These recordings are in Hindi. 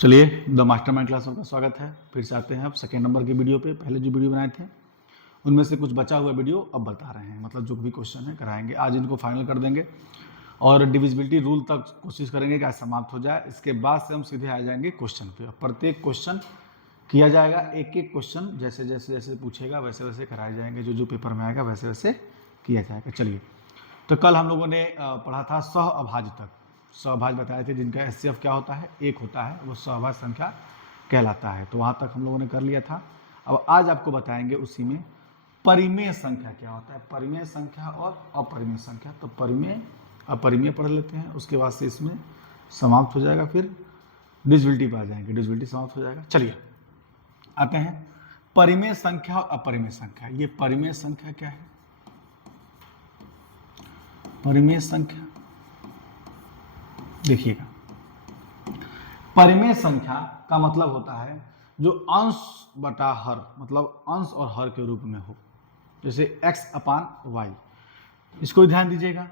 चलिए द मास्टरमाइंड क्लास का स्वागत है। फिर से आते हैं अब सेकेंड नंबर के वीडियो पे। पहले जो वीडियो बनाए थे उनमें से कुछ बचा हुआ वीडियो अब बता रहे हैं, मतलब जो भी क्वेश्चन है कराएंगे। आज इनको फाइनल कर देंगे और डिविजिबिलिटी रूल तक कोशिश करेंगे कि आज समाप्त हो जाए। इसके बाद से हम सीधे आ जाएंगे क्वेश्चन पे। प्रत्येक क्वेश्चन किया जाएगा, एक एक क्वेश्चन जैसे जैसे जैसे पूछेगा वैसे वैसे कराए जाएंगे। जो जो पेपर में आएगा वैसे वैसे किया जाएगा। चलिए, तो कल हम लोगों ने पढ़ा था सह अभाज्य तक। सहभाज्य बताए थे जिनका एचसीएफ क्या होता है, एक होता है, वो सहभाज्य संख्या कहलाता है। तो वहाँ तक हम लोगों ने कर लिया था। अब आज आपको बताएंगे उसी में परिमेय संख्या क्या होता है, परिमेय संख्या और अपरिमेय संख्या। तो परिमेय अपरिमेय पढ़ लेते हैं, उसके बाद से इसमें समाप्त हो जाएगा। फिर डिविजिबिलिटी पर आ जाएंगे, डिविजिबिलिटी समाप्त हो जाएगा। चलिए आते हैं परिमेय संख्या और अपरिमेय संख्या। ये परिमेय संख्या क्या है? परिमेय संख्या देखिएगा, परिमेय संख्या का मतलब होता है जो अंश बटा हर, मतलब अंश और हर के रूप में हो। जैसे x अपान वाई, इसको ध्यान दीजिएगा।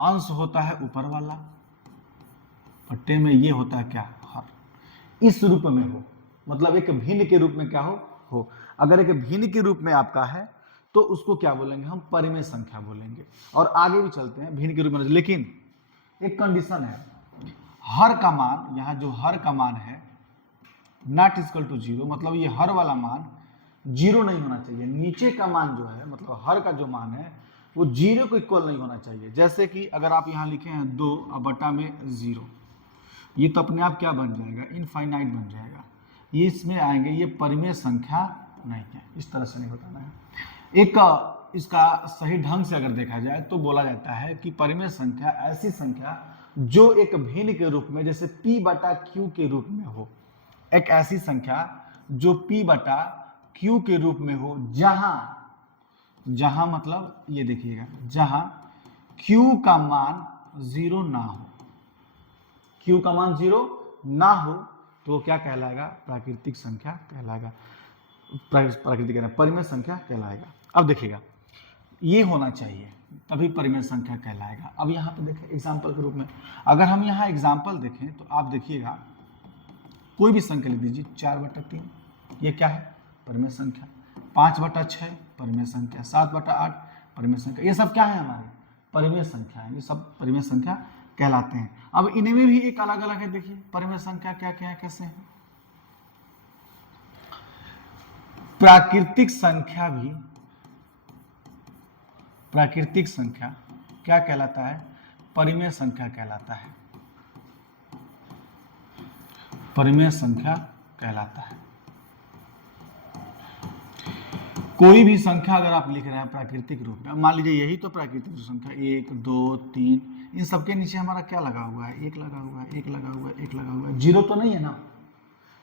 अंश होता है ऊपर वाला, बट्टे में ये होता है क्या, हर। इस रूप में हो, मतलब एक भिन्न के रूप में क्या हो। अगर एक भिन्न के रूप में आपका है तो उसको क्या बोलेंगे हम, परिमेय संख्या बोलेंगे। और आगे भी चलते हैं भिन्न के रूप में, लेकिन एक कंडीशन है, हर का मान, यहाँ जो हर का मान है नॉट इक्वल टू जीरो, मतलब ये हर वाला मान जीरो नहीं होना चाहिए। नीचे का मान जो है, मतलब हर का जो मान है वो जीरो को इक्वल नहीं होना चाहिए। जैसे कि अगर आप यहाँ लिखे हैं 2 और बटा में 0, ये तो अपने आप क्या बन जाएगा, इनफाइनाइट बन जाएगा। ये इसमें आएंगे, ये परिमेय संख्या नहीं है। इस तरह से नहीं बताना है। एक इसका सही ढंग से अगर देखा जाए तो बोला जाता है कि परिमेय संख्या ऐसी संख्या जो एक भिन्न के रूप में, जैसे p बटा q के रूप में हो। एक ऐसी संख्या जो p बटा q के रूप में हो, जहां मतलब ये देखिएगा, जहां q का मान 0 ना हो, q का मान 0 ना हो तो क्या कहलाएगा, प्राकृतिक संख्या कहलाएगा। प्राकृतिक कहना परिमेय संख्या कहलाएगा। अब देखिएगा, ये होना चाहिए तभी परिमेय संख्या कहलाएगा। अब यहाँ पे देखें एग्जाम्पल के रूप में, अगर हम यहाँ एग्जाम्पल देखें तो आप देखिएगा, कोई भी संख्या लिख दीजिए। 4/3 ये क्या है, परिमेय संख्या। 5/6 परिमेय संख्या। 7/8 परिमेय संख्या। ये सब क्या है, हमारी परिमेय संख्या है। ये सब परिमेय संख्या कहलाते हैं। अब इनमें भी एक अलग अलग है, देखिए परिमेय संख्या क्या क्या है, कैसे है। प्राकृतिक संख्या भी, प्राकृतिक संख्या क्या कहलाता है, परिमेय संख्या कहलाता है। परिमेय संख्या कहलाता है। कोई भी संख्या अगर आप लिख रहे हैं प्राकृतिक रूप में, मान लीजिए यही तो प्राकृतिक संख्या 1 2 3, इन सबके नीचे हमारा क्या लगा हुआ है, 1 लगा हुआ है, 1 लगा हुआ है, 1 लगा हुआ है, 0 तो नहीं है ना।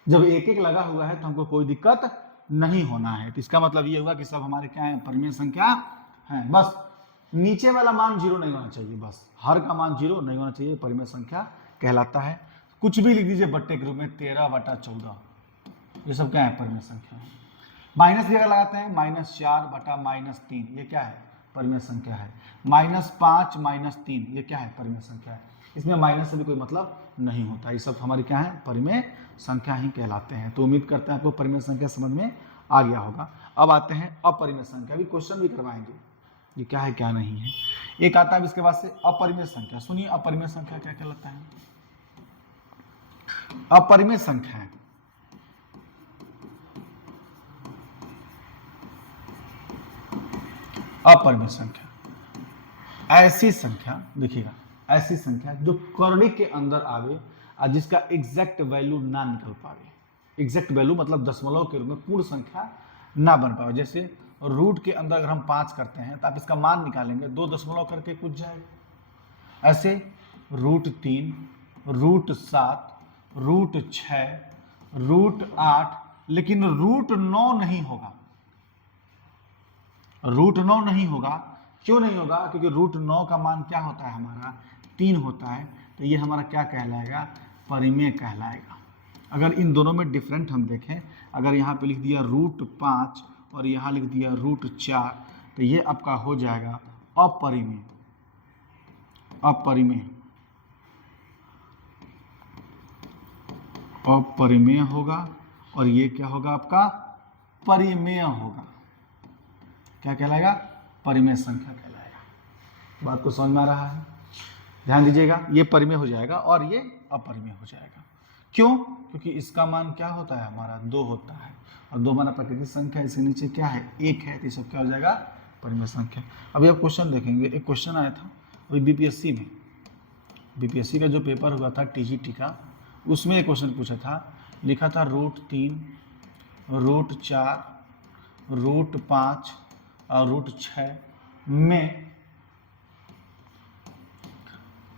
जब 1 लगा हुआ है तो हमको कोई दिक्कत नहीं होना है। तो इसका मतलब ये हुआ कि सब हमारे क्या है, परिमेय संख्या है। बस नीचे वाला मान 0 नहीं होना चाहिए, बस हर का मान 0 नहीं होना चाहिए, परिमेय संख्या कहलाता है। कुछ भी लिख दीजिए बट्टे के रूप में, 13/14, ये सब क्या है, परिमेय संख्या है। माइनस भी अगर लगाते हैं, -4/-3, ये क्या है, परिमेय संख्या है। -5 -3, ये क्या है, परिमेय संख्या है। इसमें माइनस से भी कोई मतलब नहीं होता। ये सब हमारी क्या है, परिमेय संख्या ही कहलाते हैं। तो उम्मीद करते हैं आपको परिमेय संख्या समझ में आ गया होगा। अब आते हैं अपरिमेय संख्या, भी क्वेश्चन भी करवाएंगे ये क्या है क्या नहीं है। एक आता है इसके बाद से अपरिमेय संख्या। सुनिए अपरिमेय संख्या क्या कहलाता है। अपरिमेय संख्या है अपरिमेय संख्या ऐसी संख्या, देखिएगा, ऐसी संख्या जो करड़ी के अंदर आवे और जिसका एग्जैक्ट वैल्यू ना निकल पावे। एग्जैक्ट वैल्यू मतलब दशमलव के रूप में पूर्ण संख्या ना बन पावे। जैसे रूट के अंदर अगर हम 5 करते हैं तो आप इसका मान निकालेंगे, 2 दशमलव करके कुछ जाएगा। ऐसे √3, √7, √6, √8, लेकिन √9 नहीं होगा। √9 नहीं होगा, क्यों नहीं होगा, क्योंकि √9 का मान क्या होता है, हमारा 3 होता है। तो ये हमारा क्या कहलाएगा, परिमेय कहलाएगा। अगर इन दोनों में डिफरेंट हम देखें, अगर यहाँ पे लिख दिया √5 और यहाँ लिख दिया √4, तो ये आपका हो जाएगा अपरिमेय। अपरिमेय अपरिमेय होगा और ये क्या होगा आपका परिमेय होगा। क्या कहलाएगा? परिमेय संख्या कहलाएगा। बात को समझ में आ रहा है? ध्यान दीजिएगा, ये परिमेय हो जाएगा और ये अपरिमेय हो जाएगा। क्यों? क्योंकि इसका मान क्या होता है हमारा 2 होता है और 2 हमारा प्राकृतिक संख्या, इसके नीचे क्या है 1 है, तो ये सब क्या हो जाएगा परिमेय संख्या। अभी आप क्वेश्चन देखेंगे, एक क्वेश्चन आया था अभी बीपीएससी में, बीपीएससी का जो पेपर हुआ था टीजीटी का, उसमें एक क्वेश्चन पूछा था, लिखा था √3, √4, √5 और √6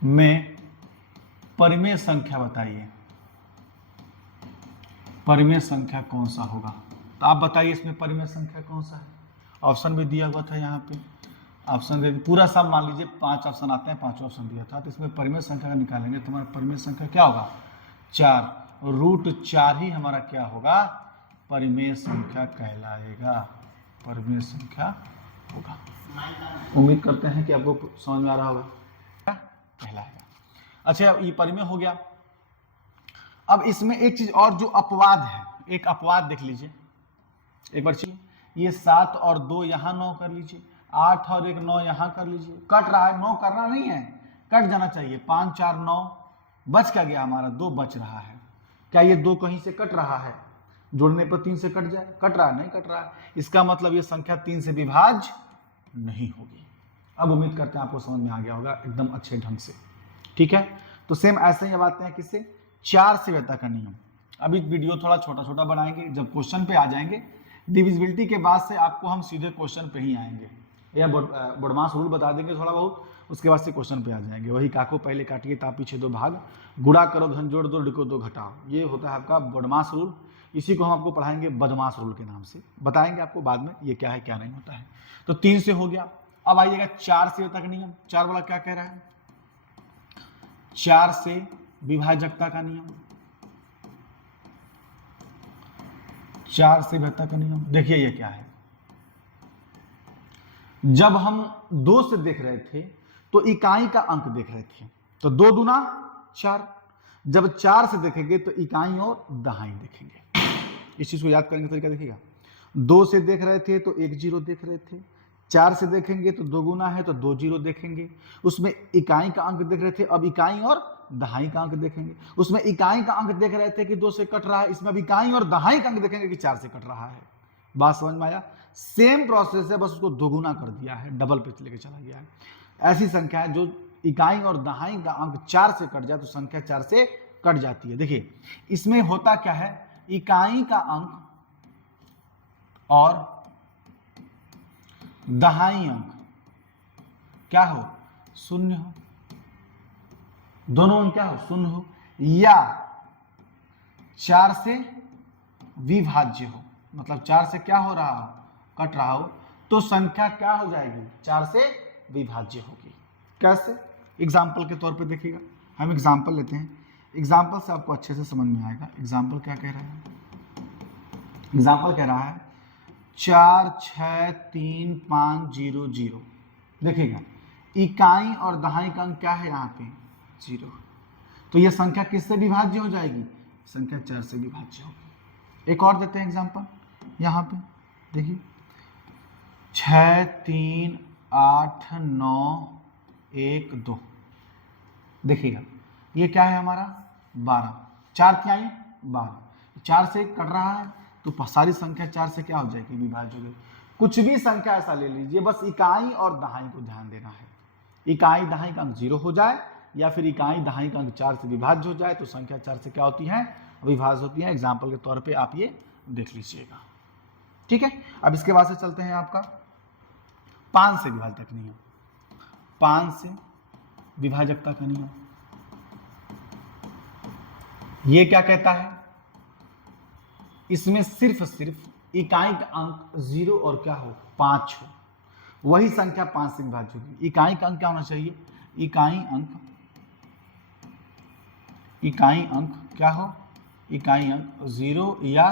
में परिमेय संख्या बताइए, परिमेय संख्या कौन सा होगा। तो आप बताइए इसमें परिमेय संख्या कौन सा है। ऑप्शन भी दिया हुआ था यहाँ पे, ऑप्शन दे पूरा सब मान लीजिए 5 ऑप्शन आते हैं, 5 ऑप्शन दिया था, तो इसमें परिमेय संख्या का निकालेंगे तो हमारा परिमेय संख्या क्या होगा 4, √4 ही हमारा क्या होगा परिमेय संख्या कहलाएगा, परिमेय संख्या होगा। उम्मीद करते हैं कि आपको समझ में आ रहा होगा क्या कहलाएगा। अच्छा, ये परिमेय हो गया। अब इसमें एक चीज और जो अपवाद है, एक अपवाद देख लीजिए एक बार, ये 7 और 2 यहाँ 9 कर लीजिए, 8 और 1 9 यहाँ कर लीजिए, कट रहा है, 9 करना नहीं है, कट जाना चाहिए, 5 4 9 बच क्या गया हमारा 2 बच रहा है। क्या ये 2 कहीं से कट रहा है? जोड़ने पर 3 से कट जाए? कट रहा है? नहीं कट रहा है। इसका मतलब ये संख्या 3 से विभाज्य नहीं होगी। अब उम्मीद करते हैं आपको समझ में आ गया होगा एकदम अच्छे ढंग से, ठीक है। तो सेम ऐसे ही अब आते हैं किससे, 4 से वैता का नियम। अभी वीडियो थोड़ा छोटा छोटा बनाएंगे, जब क्वेश्चन पे आ जाएंगे डिविजिबिलिटी के बाद से आपको हम सीधे क्वेश्चन पे ही आएंगे, या बॉडमास रूल बता देंगे थोड़ा बहुत, उसके बाद से क्वेश्चन पे आ जाएंगे। वही काको पहले काटिए ता पीछे 2 भाग, गुणा करो धन जोड़ दो, डिको 2 घटाओ, ये होता है आपका बॉडमास रूल। इसी को हम आपको पढ़ाएंगे बदमाश रूल के नाम से, बताएंगे आपको बाद में ये क्या है क्या नहीं होता है। तो 3 से हो गया। अब आइएगा 4 से तक नियम। 4 वाला क्या कह रहा है, 4 से विभाजकता का नियम, 4 से विभाजकता का नियम। देखिए ये क्या है, जब हम 2 से देख रहे थे तो इकाई का अंक देख रहे थे, तो 2 दूना 4। जब 4 से देखेंगे तो इकाई और दहाई देखेंगे। इस चीज को याद करने का तरीका देखिएगा, 2 से देख रहे थे तो 1 0 देख रहे थे, 4 से देखेंगे तो 2 गुना है तो 2 0 देखेंगे, उसमें इकाई का अंक देख रहे थे, अब इकाई और दहाई का अंक देखेंगे। उसमें इकाई का अंक देख रहे थे कि 2 से कट रहा है, इसमें अब इकाई और दहाई का अंक देखेंगे कि 4 से कट रहा है। बात समझ में आया? सेम प्रोसेस है, बस उसको दोगुना कर दिया है, डबल पे लेके चला गया है। ऐसी संख्या है जो इकाई और दहाई का अंक 4 से कट जाए तो संख्या 4 से कट जाती है। देखिए इसमें होता क्या है, इकाई का अंक और दहाई अंक क्या हो, शून्य हो, दोनों अंक क्या हो, शून्य हो, या 4 से विभाज्य हो, मतलब 4 से क्या हो रहा हो, कट रहा हो, तो संख्या क्या हो जाएगी, 4 से विभाज्य होगी। कैसे? एग्जाम्पल के तौर पे देखिएगा, हम एग्जाम्पल लेते हैं, एग्जाम्पल से आपको अच्छे से समझ में आएगा। एग्जाम्पल क्या कह रहा है, एग्जाम्पल कह रहा है 4 6 3 5 0 0। देखिएगा इकाई और दहाई का अंक क्या है यहाँ पे 0, तो ये संख्या किससे विभाज्य हो जाएगी, संख्या 4 से विभाज्य होगी। एक और देते हैं एग्जाम्पल, यहाँ पे देखिए 6 3 8 9 1 2। देखिएगा ये क्या है हमारा 12, 4 तिहाई 12, 4 से कट रहा है तो सारी संख्या 4 से क्या हो जाएगी, विभाज्य हो गई। कुछ भी संख्या ऐसा ले लीजिए, बस इकाई और दहाई को ध्यान देना है। इकाई दहाई का अंक 0 हो जाए या फिर इकाई दहाई का अंक 4 से विभाज्य हो जाए तो संख्या 4 से क्या होती है, विभाज्य होती है। एग्जाम्पल के तौर पे आप ये देख लीजिएगा, ठीक है। अब इसके बाद से चलते हैं आपका 5 से विभाजकता का नियम। 5 से विभाजकता का नियम ये क्या कहता है, इसमें सिर्फ इकाई का अंक 0 और क्या हो 5 हो, वही संख्या 5 से विभाज्य होगी। इकाई का अंक क्या होना चाहिए, इकाई अंक क्या हो, इकाई अंक 0 या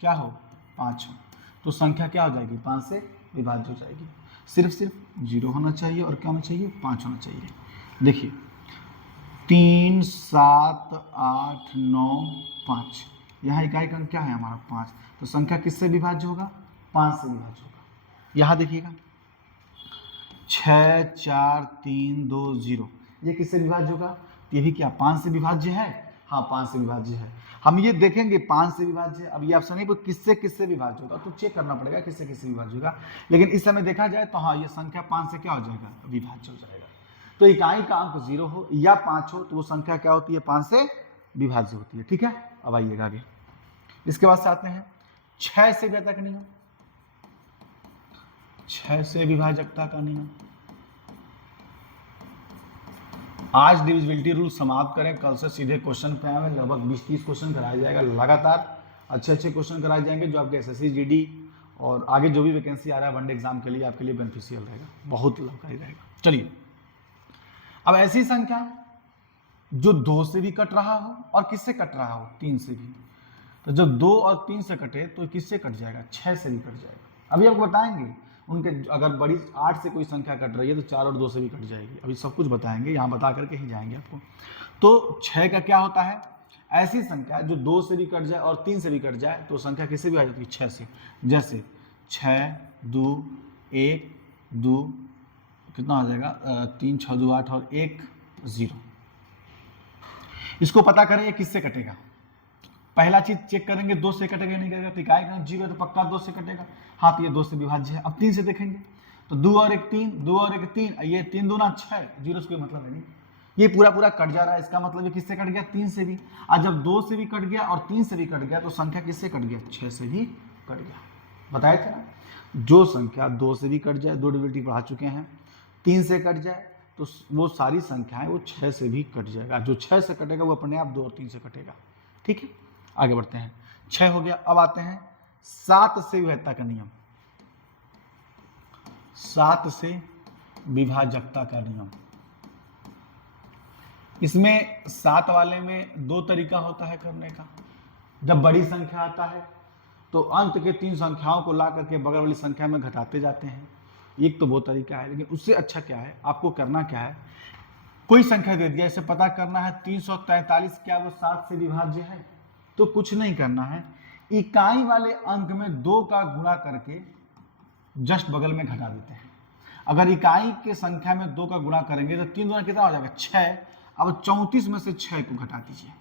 क्या हो 5 हो, तो संख्या क्या हो जाएगी 5 से विभाज्य हो जाएगी। सिर्फ 0 होना चाहिए और क्या होना चाहिए 5 होना चाहिए। देखिए 3, 7, 8, 9, 5। यहाँ इकाई का अंक क्या है हमारा 5, तो संख्या किससे विभाज्य होगा? 5 से विभाज्य होगा। यहाँ देखिएगा 6, 4, 3, 2, 0, ये किससे विभाज्य होगा? ये भी क्या 5 से विभाज्य है? हाँ 5 से विभाज्य है। हम ये देखेंगे 5 से विभाज्य है। अब ये ऑप्शन नहीं किससे किससे विभाज्य होगा, तो चेक करना पड़ेगा किससे किससे विभाज्य होगा। लेकिन इस समय देखा जाए तो हाँ ये संख्या 5 से क्या हो जाएगा? विभाज्य हो जाएगा। तो इकाई का अंक 0 हो या 5 हो तो वो संख्या क्या होती है? 5 से विभाज्य होती है। ठीक है, अब आइएगा आगे। इसके बाद से आते हैं 6 से विभाज्यता का नियम। 6 से विभाजकता का नियम। आज डिविजिबिलिटी रूल समाप्त करें, कल से सीधे क्वेश्चन पे आए। लगभग 20-30 क्वेश्चन कराया जाएगा लगातार। अच्छे अच्छे क्वेश्चन कराए जाएंगे जो आपके एसएससी जीडी और आगे जो भी वैकेंसी आ रहा है वनडे एग्जाम के लिए आपके लिए बेनिफिशियल रहेगा, बहुत लाभकारी रहेगा। चलिए, अब ऐसी संख्या जो 2 से भी कट रहा हो और किससे कट रहा हो? 3 से भी। तो जब 2 और 3 से कटे तो किससे कट जाएगा? 6 से भी कट जाएगा। अभी आपको बताएंगे उनके, अगर बड़ी 8 से कोई संख्या कट रही है तो 4 और 2 से भी कट जाएगी। अभी सब कुछ बताएंगे, यहाँ बता करके ही जाएंगे आपको। तो 6 का क्या होता है? ऐसी संख्या जो 2 से भी कट जाए और 3 से भी कट जाए तो संख्या किससे भी आ जाती है? 6 से। जैसे 6, 2, 1, 2, कितना हो जाएगा? 3, 6, 2, 8 और 1, 0। इसको पता करें ये किससे कटेगा। पहला चीज चेक करेंगे 2 से कटेगा नहीं कटेगा, तो इकाई का 0 तो पक्का 2 से कटेगा। हाँ तो ये 2 से विभाज्य है। अब 3 से देखेंगे तो 2 और 1 3, 2 और 1 3, ये 3 दूना 6, 0 से कोई मतलब है नहीं। ये पूरा पूरा कट जा रहा है, इसका मतलब ये किससे कट गया? 3 से भी। आज जब 2 से भी कट गया और 3 से भी कट गया तो संख्या किससे कट गया? 6 से भी कट गया। बताए थे ना, जो संख्या 2 से भी कट जाए, 2 डिविजिबिलिटी पढ़ा चुके हैं, 3 से कट जाए तो वो सारी संख्याएं वो 6 से भी कट जाएगा। जो 6 से कटेगा वो अपने आप 2 और 3 से कटेगा। ठीक है, आगे बढ़ते हैं। 6 हो गया। अब आते हैं 7 से विभाज्यता का नियम। 7 से विभाजकता का नियम। इसमें 7 वाले में 2 तरीका होता है करने का। जब बड़ी संख्या आता है तो अंत के 3 संख्याओं को ला करके बगल वाली संख्या में घटाते जाते हैं। एक तो वो तरीका है, लेकिन उससे अच्छा क्या है, आपको करना क्या है, कोई संख्या दे दिया, इसे पता करना है 343 क्या वो 7 से विभाज्य है? तो कुछ नहीं करना है, इकाई वाले अंक में 2 का गुणा करके जस्ट बगल में घटा देते हैं। अगर इकाई के संख्या में 2 का गुणा करेंगे तो 3 गुना कितना हो जाएगा? 6। अब 34 में से 6 को घटा दीजिए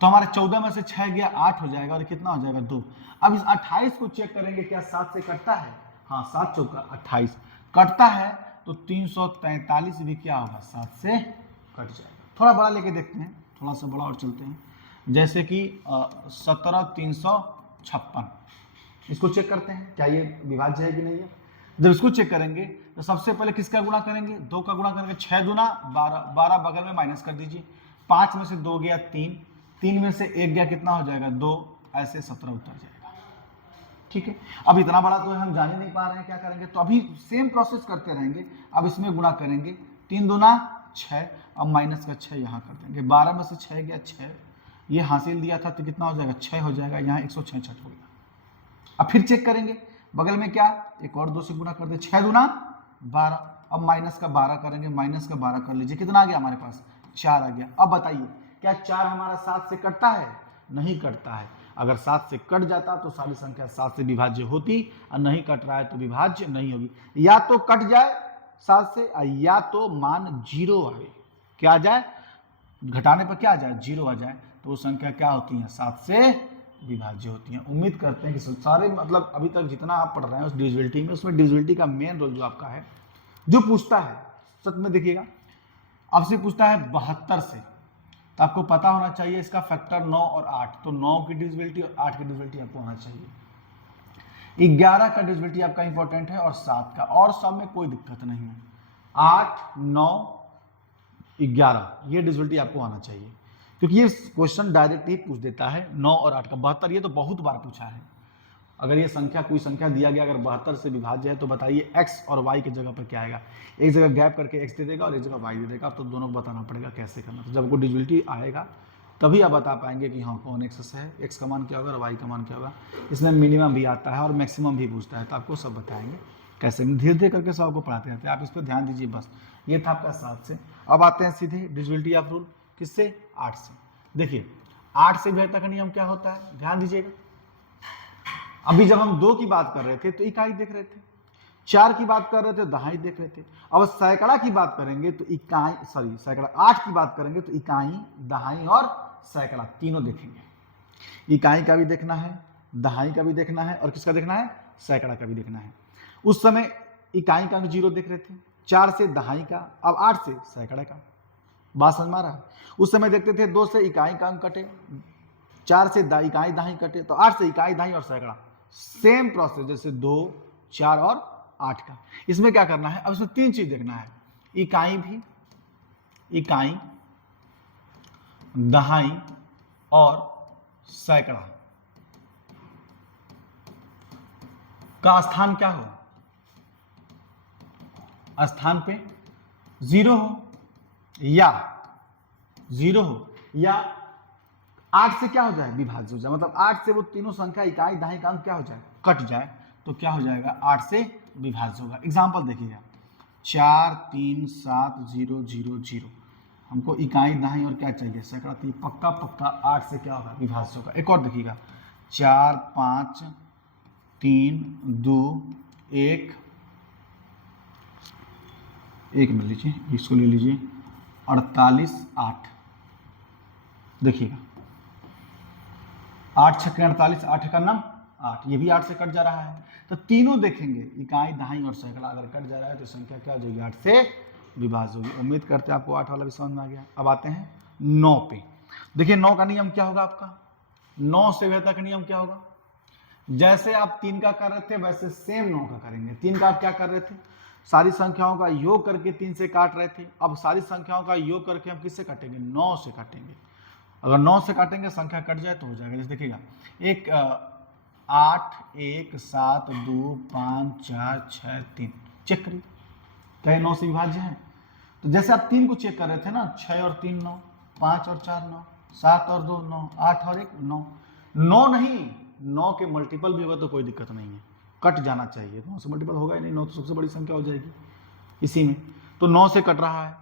तो हमारे 14 में से 6 गया 8 हो जाएगा और कितना हो जाएगा? 2। अब इस 28 को चेक करेंगे क्या 7 से कटता है? हाँ, 7 चौका 28 कटता है तो 343 भी क्या होगा? 7 से कट जाएगा। थोड़ा बड़ा लेके देखते हैं, थोड़ा सा बड़ा और चलते हैं। जैसे कि 17,356, इसको चेक करते हैं क्या ये विभाज्य है कि नहीं है। जब इसको चेक करेंगे तो सबसे पहले किसका गुणा करेंगे? 2 का गुणा करेंगे। 6 दूना 12, 12 बगल में माइनस कर दीजिए। 5 में से 2 गया 3, 3 में से 1 गया कितना हो जाएगा? 2, ऐसे 17 उतर जाएगा। ठीक है, अब इतना बड़ा तो हम जान ही नहीं पा रहे हैं, क्या करेंगे? तो अभी सेम प्रोसेस करते रहेंगे। अब इसमें गुणा करेंगे, 3 दूना 6, अब माइनस का 6 यहाँ कर देंगे। 12 में से 6 गया 6, ये हासिल दिया था तो कितना हो जाएगा? 6 हो जाएगा। यहाँ 166 हो गया। अब फिर चेक करेंगे बगल में क्या, एक और 2 से गुणा कर दे, 6 दूना 12, अब माइनस का 12 करेंगे, माइनस का 12 कर लीजिए, कितना आ गया हमारे पास? 4 आ गया। अब बताइए क्या 4 हमारा 7 से कटता है? नहीं कटता है। अगर 7 से कट जाता तो सारी संख्या 7 से विभाज्य होती, और नहीं कट रहा है तो विभाज्य नहीं होगी। या तो कट जाए 7 से, या तो मान 0 आए। क्या आ जाए? घटाने पर क्या आ जाए? 0 आ जाए, तो वो संख्या क्या होती है? 7 से विभाज्य होती हैं। उम्मीद करते हैं कि सारे, मतलब अभी तक जितना आप पढ़ रहे हैं उस डिविजिबिलिटी में, उसमें डिविजिबिलिटी का मेन रोल जो आपका है, जो पूछता है सच में देखिएगा, आपसे पूछता है 72 से, तो आपको पता होना चाहिए इसका फैक्टर 9 और 8, तो 9 की डिविजिबिलिटी और 8 की डिविजिबिलिटी आपको होना चाहिए। 11 का डिविजिबिलिटी आपका इंपॉर्टेंट है और 7 का, और सब में कोई दिक्कत नहीं है। 8, 9, 11 ये डिविजिबिलिटी आपको आना चाहिए, क्योंकि ये क्वेश्चन डायरेक्ट ही पूछ देता है 9 और 8 का। 72 ये तो बहुत बार पूछा है। अगर ये संख्या, कोई संख्या दिया गया, अगर 72 से विभाज्य है तो बताइए x और y की जगह पर क्या आएगा? एक जगह गैप करके x दे देगा और एक जगह y दे देगा। तो दोनों को बताना पड़ेगा कैसे करना। तो जब आपको डिविजिबिलिटी आएगा तभी आप बता पाएंगे कि हाँ कौन एक्सेस है, x का मान क्या होगा और y का मान क्या होगा। इसमें मिनिमम भी आता है और मैक्सिमम भी पूछता है, तो आपको सब बताएंगे। कैसे धीरे धीरे करके सब आपको पढ़ाते रहते हैं, आप इस पर ध्यान दीजिए बस। ये था आपका 7 से। अब आते हैं सीधे डिविजिबिलिटी ऑफ रूल, किससे? 8 से। देखिए 8 से विभेदता का नियम क्या होता है, ध्यान दीजिएगा। अभी जब हम 2 की बात कर रहे थे तो इकाई देख रहे थे, 4 की बात कर रहे थे दहाई देख रहे थे। अब सैकड़ा की बात करेंगे तो इकाई, सॉरी सैकड़ा 8 की बात करेंगे तो इकाई, दहाई और सैकड़ा तीनों देखेंगे। इकाई का भी देखना है, दहाई का भी देखना है, और किसका देखना है? सैकड़ा का भी देखना है। उस समय इकाई का अंक 0 देख रहे थे, 4 से दहाई का, अब 8 से सैकड़ा का। बात समझ में आ रहा है? उस समय देखते थे 2 से इकाई का अंक कटे, 4 से इकाई दहाई कटे, तो 8 से इकाई दहाई और सैकड़ा। सेम प्रोसेस जैसे 2, 4 और 8 का। इसमें क्या करना है? अब इसमें 3 चीज देखना है, इकाई भी, इकाई, दहाई और सैकड़ा का स्थान क्या हो? स्थान पे 0 हो या 0 हो या 8 से क्या हो जाए? विभाज्य हो जाए। मतलब 8 से वो तीनों संख्या इकाई दहाई का अंक क्या हो जाए? कट जाए, तो क्या हो जाएगा? 8 से विभाज्य होगा। एग्जाम्पल देखिएगा, 4, 3, 7, 0, 0, 0। हमको इकाई दहाई और क्या चाहिए? सैकड़ा। तो पक्का पक्का 8 से क्या होगा? विभाज्य होगा। एक और देखिएगा, 4, 5, 3, 2, 1, एक मिल लीजिए, इसको ले लीजिए, 48, 8। देखिएगा 8 छक्के 48, 8 का नाम 8, ये भी 8 से कट जा रहा है। तो तीनों देखेंगे, इकाई दहाई और सैकड़ा अगर कट जा रहा है तो संख्या क्या हो जाएगी? 8 से विभाज्य होगी। उम्मीद करते हैं आपको 8 वाला भी समझ में आ गया। अब आते हैं 9 पे। देखिए 9 का नियम क्या होगा आपका? 9 से विभेदता का नियम क्या होगा? जैसे आप 3 का कर रहे थे वैसे सेम 9 का करेंगे। 3 का आप क्या कर रहे थे? सारी संख्याओं का योग करके 3 से काट रहे थे। अब सारी संख्याओं का योग करके हम किससे काटेंगे? 9 से काटेंगे। अगर 9 से काटेंगे संख्या कट जाए तो हो जाएगा। जैसे देखिएगा, 8, 1, 7, 2, 5, 4, 6, 3। चेक करिए, क्या 9 से विभाज्य है? तो जैसे आप 3 को चेक कर रहे थे ना, 6 और 3 9, 5 और 4 9, 7 और 2 9, 8 और 1 9। 9 नहीं, 9 के मल्टीपल भी होगा तो कोई दिक्कत नहीं है, कट जाना चाहिए। 9 से मल्टीपल होगा ही नहीं, 9 तो सबसे बड़ी संख्या हो जाएगी इसी में। तो 9 से कट रहा है।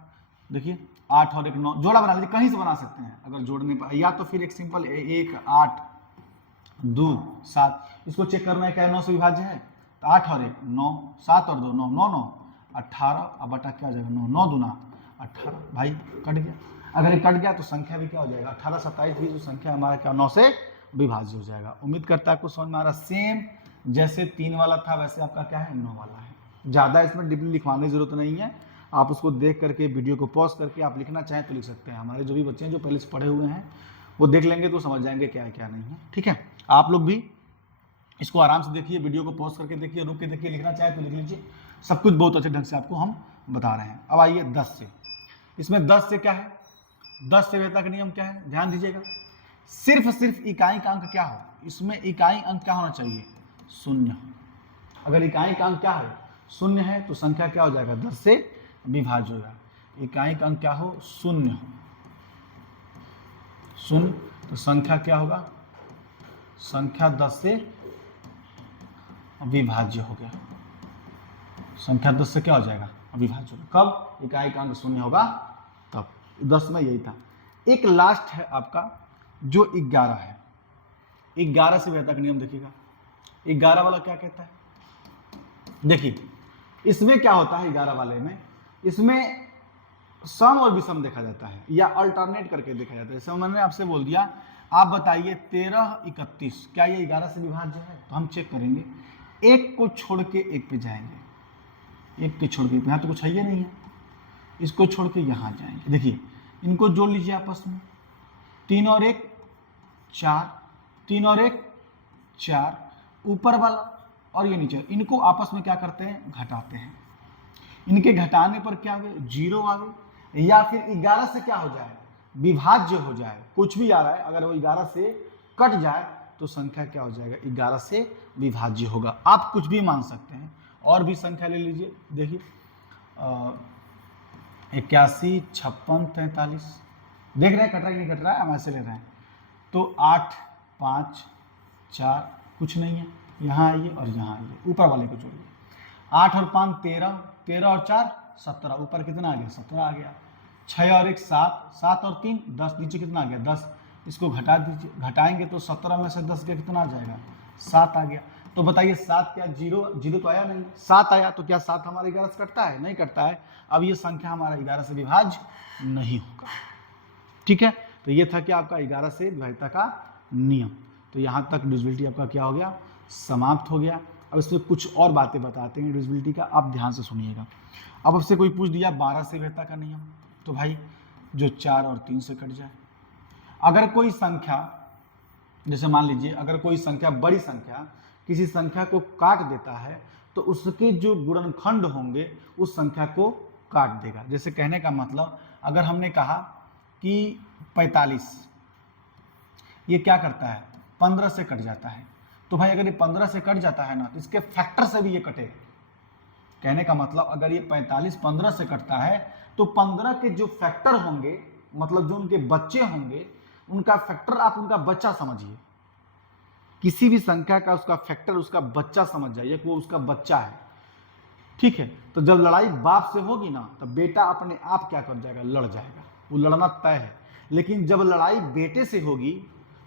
देखिए 8 और 1 9, जोड़ा बना लीजिए, कहीं से बना सकते हैं अगर जोड़ने पर, या तो फिर एक सिंपल 1 8 2 7, इसको चेक करना है क्या 9 से विभाज्य है? तो 8 और 1 9, 7 और 2 9 9 9, 18, अब बटा क्या हो जाएगा? 9 9 दूना 18। भाई कट गया। अगर ये कट गया तो संख्या भी क्या हो जाएगा? 18 27 भी जो संख्या हमारा क्या 9 से विभाज्य हो जाएगा। उम्मीद करता है आपको समझ में आ रहा। सेम जैसे 3 वाला था वैसे आपका क्या है? 9 वाला है। ज़्यादा इसमें डीपली लिखवाने की जरूरत नहीं है, आप उसको देख करके वीडियो को पॉज करके आप लिखना चाहें तो लिख सकते हैं। हमारे जो भी बच्चे हैं जो पहले से पढ़े हुए हैं वो देख लेंगे तो समझ जाएंगे क्या है क्या नहीं है। ठीक है, आप लोग भी इसको आराम से देखिए, वीडियो को पॉज करके देखिए, रुक के देखिए, लिखना चाहे तो लिख लीजिए। सब कुछ बहुत अच्छे ढंग से आपको हम बता रहे हैं। अब आइए 10 से। इसमें 10 से क्या है? 10 से विभेदता का नियम क्या है? ध्यान दीजिएगा, सिर्फ इकाई का अंक क्या हो? इसमें इकाई अंक क्या होना चाहिए? 0। अगर इकाई का अंक क्या है? 0 है तो संख्या क्या हो जाएगा? 10 से विभाज्य होगा। इकाई का अंक क्या हो? 0 हो, 0 तो संख्या क्या होगा? संख्या 10 से विभाज्य हो गया। संख्या 10 से क्या हो जाएगा? अविभाज्य होगा। कब? इकाई का अंक 0 होगा तब। 10 में यही था। एक लास्ट है आपका जो 11 है। 11 से विभेदता का नियम देखिएगा। 11 वाला क्या कहता है? देखिए इसमें क्या होता है 11 वाले में, इसमें सम और विषम देखा जाता है या अल्टरनेट करके देखा जाता है। जैसे मैंने आपसे बोल दिया, आप बताइए 13 31 क्या ये 11 से विभाज्य है? तो हम चेक करेंगे, एक को छोड़ के एक पे जाएंगे, एक के छोड़ के, यहाँ तो कुछ है ही नहीं है, इसको छोड़ के यहाँ जाएंगे। देखिए इनको जोड़ लीजिए आपस में, 3 और 1 4, 3 और 1 4, ऊपर वाला और ये नीचे, इनको आपस में क्या करते हैं? घटाते हैं। इनके घटाने पर क्या आवे? 0 आवे, या फिर 11 से क्या हो जाए? विभाज्य हो जाए। कुछ भी आ रहा है, अगर वो 11 से कट जाए तो संख्या क्या हो जाएगा? 11 से विभाज्य होगा। आप कुछ भी मान सकते हैं, और भी संख्या ले लीजिए। देखिए 81 56 43, देख रहे हैं कट रहा है कि नहीं कट रहा है? हम ऐसे ले रहे हैं तो 8 5 4 कुछ नहीं है, यहाँ आइए और यहाँ आइए, ऊपर वाले को जोड़िए। 8 और 5 13, 13 और 4 17, ऊपर कितना आ गया 17 आ गया। 6 और 1 7, 7 और 3 10, नीचे कितना आ गया 10, इसको घटा दीजिए, घटाएंगे तो 17 में से 10 गया कितना आ जाएगा 7 आ गया। तो बताइए 7 क्या जीरो, जीरो तो आया नहीं, 7 आया, तो क्या 7 हमारे 11 से कटता है? नहीं कटता है। अब ये संख्या हमारा 11 से विभाज्य नहीं होगा। ठीक है, तो ये था कि आपका 11 से विभाज्यता का नियम। तो यहाँ तक डिविजिबिलिटी आपका क्या हो गया, समाप्त हो गया। अब इसमें कुछ और बातें बताते हैं डिविजिबिलिटी का, आप ध्यान से सुनिएगा। अब आपसे कोई पूछ दिया 12 से विभाज्यता का नियम, तो भाई जो 4 और 3 से कट जाए। अगर कोई संख्या, जैसे मान लीजिए अगर कोई संख्या, बड़ी संख्या किसी संख्या को काट देता है तो उसके जो गुणनखंड होंगे उस संख्या को काट देगा। जैसे कहने का मतलब, अगर हमने कहा कि 45, ये क्या करता है 15 से कट जाता है, तो भाई अगर ये 15 से कट जाता है ना, तो इसके फैक्टर से भी ये कटेगा। कहने का मतलब अगर ये 45 15 से कटता है तो 15 के जो फैक्टर होंगे, मतलब जो उनके बच्चे होंगे, उनका फैक्टर आप उनका बच्चा समझिए। किसी भी संख्या का उसका फैक्टर उसका बच्चा समझ जाइए कि वो उसका बच्चा है। ठीक है, तो जब लड़ाई बाप से होगी ना, तो बेटा अपने आप क्या कर जाएगा, लड़ जाएगा, वो लड़ना तय है। लेकिन जब लड़ाई बेटे से होगी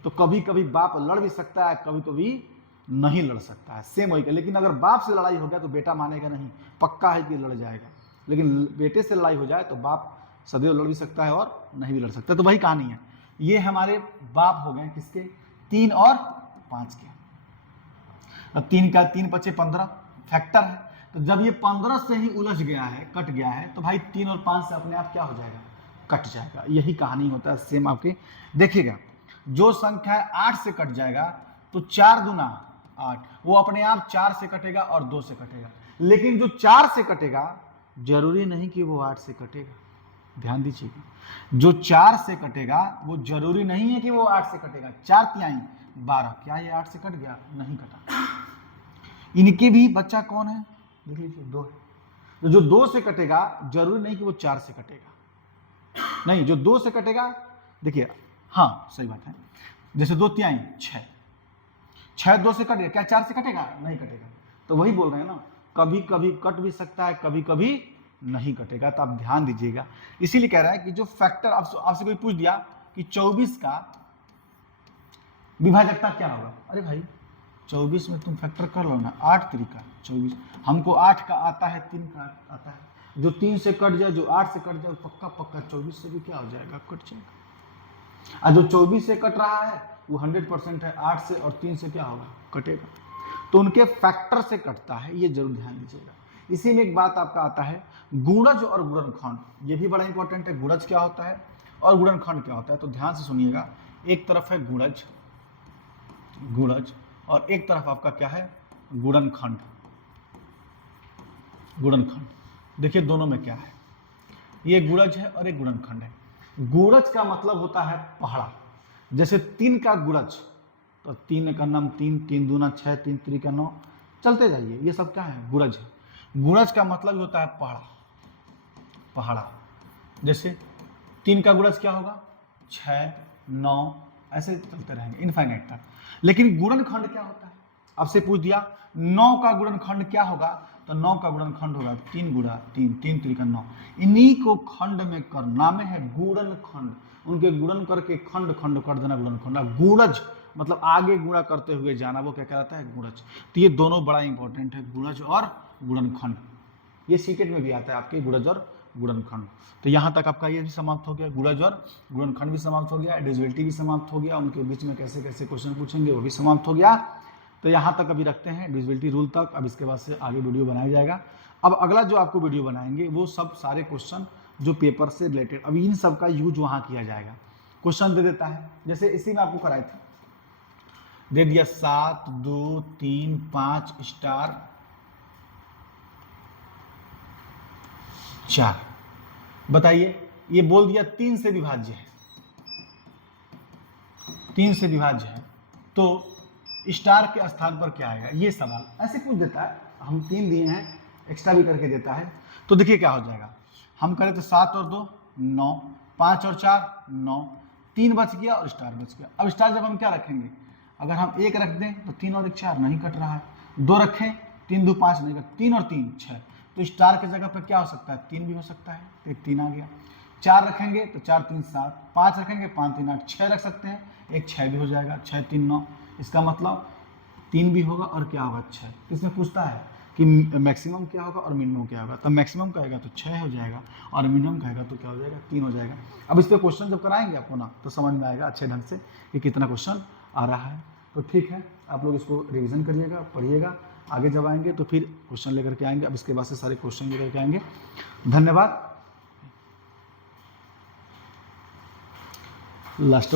तो कभी कभी बाप लड़ भी सकता है, कभी कभी नहीं लड़ सकता है, सेम वही। लेकिन अगर बाप से लड़ाई हो गया तो बेटा मानेगा नहीं, पक्का है कि लड़ जाएगा। लेकिन बेटे से लड़ाई हो जाए तो बाप सदैव लड़ भी सकता है और नहीं भी लड़ सकता। तो वही कहानी है। ये हमारे बाप हो गए किसके, 3 और 5 के। अब 3 का 3 बचे 15 फैक्टर है, तो जब ये 15 से ही उलझ गया है, कट गया है, तो भाई 3 और 5 से अपने आप क्या हो जाएगा, कट जाएगा। यही कहानी होता है सेम आपके। देखिएगा, जो संख्या 8 से कट जाएगा तो 4 दूना 8, वो अपने आप 4 से कटेगा और 2 से कटेगा। लेकिन जो 4 से कटेगा जरूरी नहीं कि वो 8 से कटेगा, ध्यान दीजिएगा। जो 4 से कटेगा वो जरूरी नहीं है कि वो 8 से कटेगा। 4 तिहाई 12, क्या ये 8 से कट गया, नहीं कटा। इनके भी बच्चा कौन है, देख लीजिए 2 है। तो जो 2 से कटेगा जरूरी नहीं कि वो 4 से कटेगा, नहीं, जो 2 से कटेगा, देखिए हाँ सही बात है, जैसे 2 तिहाई 6, 6 2 से कटेगा, क्या 4 से कटेगा, नहीं कटेगा। तो वही बोल रहे हैं ना, कभी कभी कट भी सकता है, कभी कभी नहीं कटेगा। तो आप ध्यान दीजिएगा। इसीलिए कह रहा है कि जो फैक्टर, आपसे कोई पूछ दिया कि 24 का विभाजकता क्या होगा, अरे भाई 24 में तुम फैक्टर कर लो ना, 8 त्रिका 24, हमको 8 का आता है, 3 का आता है। जो 3 से कट जाए, जो 8 से कट जाए, पक्का पक्का 24 से भी क्या हो जाएगा, कट जाएगा। और जो 24 से कट रहा है वो 100% है, 8 से और 3 से क्या होगा, कटेगा। तो उनके फैक्टर से कटता है, ये जरूर ध्यान दीजिएगा। इसी में एक बात आपका आता है गुणज और गुणनखंड, ये भी बड़ा इंपॉर्टेंट है। गुणज क्या होता है और गुणनखंड क्या होता है, तो ध्यान से सुनिएगा। एक तरफ है गुणज, गुणज, और एक तरफ आपका क्या है, गुणनखंड। गुणनखंड देखिए दोनों में क्या है, ये गुणज है और एक गुणनखंड है। गुणज का मतलब होता है पहाड़ा। जैसे 3 का गुणज, तो 3 का नाम 3, 3 दूना 6, 3 त्रिका 9, चलते जाइए, ये सब क्या है, गुणज है। गुणज का मतलब होता है पहाड़ा, पहाड़ा। जैसे 3 का गुणज क्या होगा, 6 9, ऐसे चलते रहेंगे इनफाइनाइट तक। लेकिन गुणनखंड क्या होता है, आपसे पूछ दिया 9 का गुणनखंड क्या होगा, तो 9 का गुणनखंड होगा 3 गुणा 3, 3 त्रिका 9। इन्हीं को खंड में करना में है गुणनखंड, उनके गुणन करके खंड खंड कर देना गुणनखंड। गुणज मतलब आगे गुणा करते हुए जाना, वो क्या कहलाता है, गुणज। तो ये दोनों बड़ा इंपॉर्टेंट है, गुणज और गुणनखंड। ये सीटेट में भी आता है आपके, गुणज और गुणनखंड। तो यहाँ तक आपका ये भी समाप्त हो गया, गुणज और गुणनखंड भी समाप्त हो गया, डिविजिबिलिटी भी समाप्त हो गया, उनके बीच में कैसे कैसे क्वेश्चन पूछेंगे वो भी समाप्त हो गया। तो यहाँ तक अभी रखते हैं डिविजिबिलिटी रूल तक। अब इसके बाद से आगे वीडियो बनाया जाएगा। अब अगला जो आपको वीडियो बनाएंगे वो सब सारे क्वेश्चन जो पेपर से रिलेटेड, अब इन सब का यूज वहाँ किया जाएगा। क्वेश्चन दे देता है, जैसे इसी में आपको कराए थे, दे दिया 7 2 3 5 स्टार 4, बताइए ये बोल दिया 3 से विभाज्य है, 3 से विभाज्य है, तो स्टार के स्थान पर क्या आएगा, ये सवाल ऐसे पूछ देता है। हम 3 दिए हैं, एक्स्ट्रा भी करके देता है। तो देखिए क्या हो जाएगा, हम करें तो 7 और 2 9, 5 और 4 9, 3 बच गया और स्टार बच गया। अब स्टार जब हम क्या रखेंगे, अगर हम 1 रख दें तो 3 और 1 4, नहीं कट रहा है। 2 रखें 3 2 5 नहीं, 3 और 3 6, तो स्टार की जगह पर क्या हो सकता है, 3 भी हो सकता है, तो एक 3 आ गया। 4 रखेंगे तो 4 3 7, 5 रखेंगे 5 3 8, 6 रख सकते हैं, एक 6 भी हो जाएगा, 6 3 9, इसका मतलब 3 भी होगा और क्या होगा 6। तो इसमें पूछता है कि मैक्सिमम क्या होगा और मिनिमम क्या होगा, तो मैक्सिमम कहेगा तो 6 हो जाएगा और मिनिमम कहेगा तो क्या हो जाएगा, 3 हो जाएगा। अब इस पर क्वेश्चन जब कराएंगे आपको ना तो समझ में आएगा अच्छे ढंग से कि कितना क्वेश्चन आ रहा है। तो ठीक है, आप लोग इसको रिवीजन करिएगा, पढ़िएगा, आगे जब आएंगे तो फिर क्वेश्चन लेकर के आएंगे। अब इसके बाद से सारे क्वेश्चन लेकर के आएंगे। धन्यवाद। लास्ट